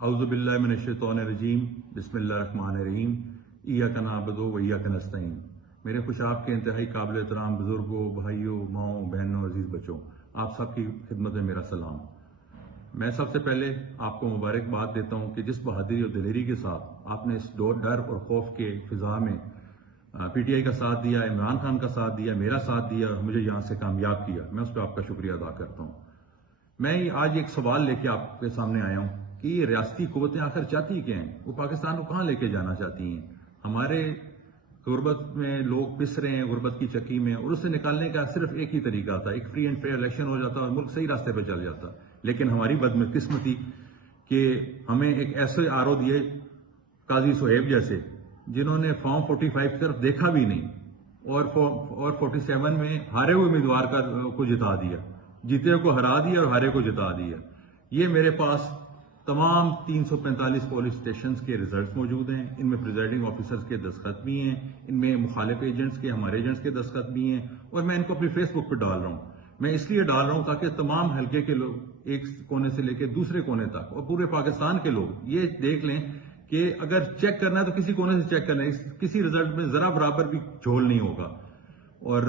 اعوذ باللہ من الشیطان الرجیم بسم اللہ الرحمن الرحیم ایاک نعبد و ایاک نستعین۔ میرے خوشاب کے انتہائی قابل احترام بزرگوں، بھائیوں، ماؤں، بہنوں، عزیز بچوں، آپ سب کی خدمت میں میرا سلام۔ میں سب سے پہلے آپ کو مبارکباد دیتا ہوں کہ جس بہادری اور دلیری کے ساتھ آپ نے اس ڈر اور خوف کے فضا میں پی ٹی آئی کا ساتھ دیا، عمران خان کا ساتھ دیا، میرا ساتھ دیا اور مجھے یہاں سے کامیاب کیا، میں اس پہ آپ کا شکریہ ادا کرتا ہوں۔ میں آج ایک سوال لے کے آپ کے سامنے آیا ہوں کہ یہ ریاستی قوتیں آخر چاہتی کیا ہیں؟ وہ پاکستان کو کہاں لے کے جانا چاہتی ہیں؟ ہمارے غربت میں لوگ پس رہے ہیں، غربت کی چکی میں، اور اس سے نکالنے کا صرف ایک ہی طریقہ تھا، ایک فری اینڈ فیئر الیکشن ہو جاتا اور ملک صحیح راستے پہ چل جاتا۔ لیکن ہماری بدقسمتی کہ ہمیں ایک ایسے آر او دیے قاضی صہیب جیسے، جنہوں نے فارم 45 کی طرف دیکھا بھی نہیں اور 47 میں ہارے ہوئے امیدوار کو جتا دیا، جیتے کو ہرا دیا اور ہارے کو جتا دیا۔ یہ میرے پاس تمام 345 پولیس اسٹیشنز کے ریزلٹس موجود ہیں، ان میں پریزائڈنگ آفیسرز کے دستخط بھی ہیں، ان میں مخالف ایجنٹس کے، ہمارے ایجنٹس کے دستخط بھی ہیں، اور میں ان کو اپنی فیس بک پہ ڈال رہا ہوں۔ میں اس لیے ڈال رہا ہوں تاکہ تمام حلقے کے لوگ ایک کونے سے لے کے دوسرے کونے تک اور پورے پاکستان کے لوگ یہ دیکھ لیں کہ اگر چیک کرنا ہے تو کسی کونے سے چیک کرنا ہے، کسی ریزلٹ میں ذرا برابر بھی جھول نہیں ہوگا۔ اور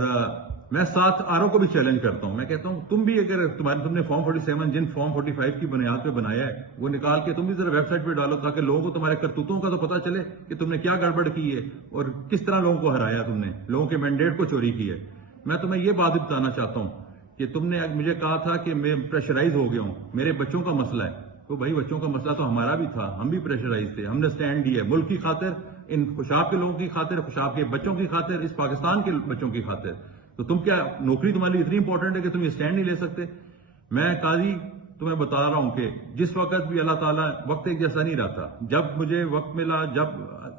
میں ساتھ آروں کو بھی چیلنج کرتا ہوں، میں کہتا ہوں تم بھی اگر تم نے فارم 47 جن فارم 45 کی بنیاد پہ بنایا ہے وہ نکال کے تم بھی ذرا ویب سائٹ پہ ڈالو تاکہ لوگوں کو تمہارے کرتوتوں کا تو پتہ چلے کہ تم نے کیا گڑبڑ کی ہے اور کس طرح لوگوں کو ہرایا، تم نے لوگوں کے مینڈیٹ کو چوری کی ہے۔ میں تمہیں یہ بات بھی بتانا چاہتا ہوں کہ تم نے مجھے کہا تھا کہ میں پریشرائز ہو گیا ہوں، میرے بچوں کا مسئلہ ہے، تو بھائی بچوں کا مسئلہ تو ہمارا بھی تھا، ہم بھی پریشرائز تھے، ہم نے سٹینڈ لیا ملک کی خاطر، ان خوشاب کے لوگوں کی خاطر، خوشاب کے بچوں کی خاطر، اس پاکستان کے بچوں کی خاطر۔ تو تم کیا نوکری تمہارے لیے اتنی امپورٹنٹ ہے کہ تم یہ سٹینڈ نہیں لے سکتے؟ میں قاضی تمہیں بتا رہا ہوں کہ جس وقت بھی اللہ تعالیٰ، وقت ایک جیسا نہیں رہتا، جب مجھے وقت ملا، جب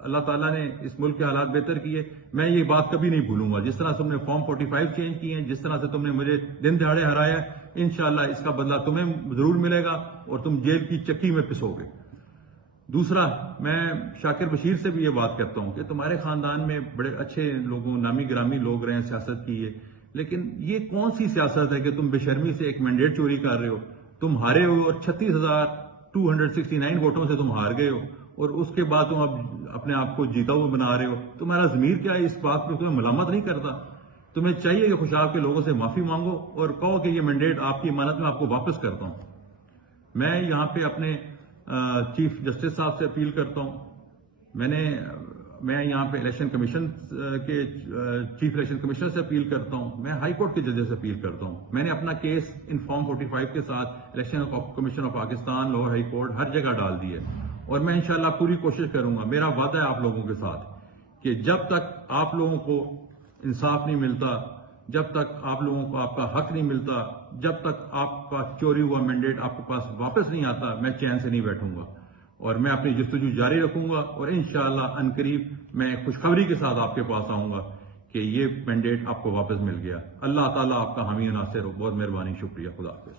اللہ تعالیٰ نے اس ملک کے حالات بہتر کیے، میں یہ بات کبھی نہیں بھولوں گا۔ جس طرح تم نے فارم 45 چینج کیے ہیں، جس طرح سے تم نے مجھے دن دہاڑے ہرایا، انشاءاللہ اس کا بدلہ تمہیں ضرور ملے گا اور تم جیل کی چکی میں پسو گے۔ دوسرا، میں شاکر بشیر سے بھی یہ بات کرتا ہوں کہ تمہارے خاندان میں بڑے اچھے لوگوں، نامی گرامی لوگ رہے ہیں، سیاست کی ہے، لیکن یہ کون سی سیاست ہے کہ تم بے شرمی سے ایک مینڈیٹ چوری کر رہے ہو؟ تم ہارے ہو اور 36,269 ووٹوں سے تم ہار گئے ہو، اور اس کے بعد تم اب اپنے آپ کو جیتا ہوا بنا رہے ہو۔ تمہارا ضمیر کیا ہے اس بات پہ تمہیں ملامت نہیں کرتا؟ تمہیں چاہیے کہ خوشاب کے لوگوں سے معافی مانگو اور کہو کہ یہ مینڈیٹ آپ کی امانت میں آپ کو واپس کرتا ہوں۔ میں یہاں پہ اپنے چیف جسٹس صاحب سے اپیل کرتا ہوں، میں یہاں پہ الیکشن کمیشن کے چیف الیکشن کمشنر سے اپیل کرتا ہوں، میں ہائی کورٹ کے ججز سے اپیل کرتا ہوں۔ میں نے اپنا کیس ان فارم 45 کے ساتھ election commission of Pakistan, Lahore high court, ہر جگہ ڈال دی ہے، اور میں انشاءاللہ پوری کوشش کروں گا۔ میرا وعدہ ہے آپ لوگوں کے ساتھ کہ جب تک آپ لوگوں کو انصاف نہیں ملتا، جب تک آپ لوگوں کو آپ کا حق نہیں ملتا، جب تک آپ کا چوری ہوا مینڈیٹ آپ کے پاس واپس نہیں آتا، میں چین سے نہیں بیٹھوں گا، اور میں اپنی جستجو جاری رکھوں گا، اور انشاءاللہ عنقریب میں خوشخبری کے ساتھ آپ کے پاس آؤں گا کہ یہ مینڈیٹ آپ کو واپس مل گیا۔ اللہ تعالیٰ آپ کا حامی و ناصر ہو۔ بہت مہربانی، شکریہ، خدا حافظ۔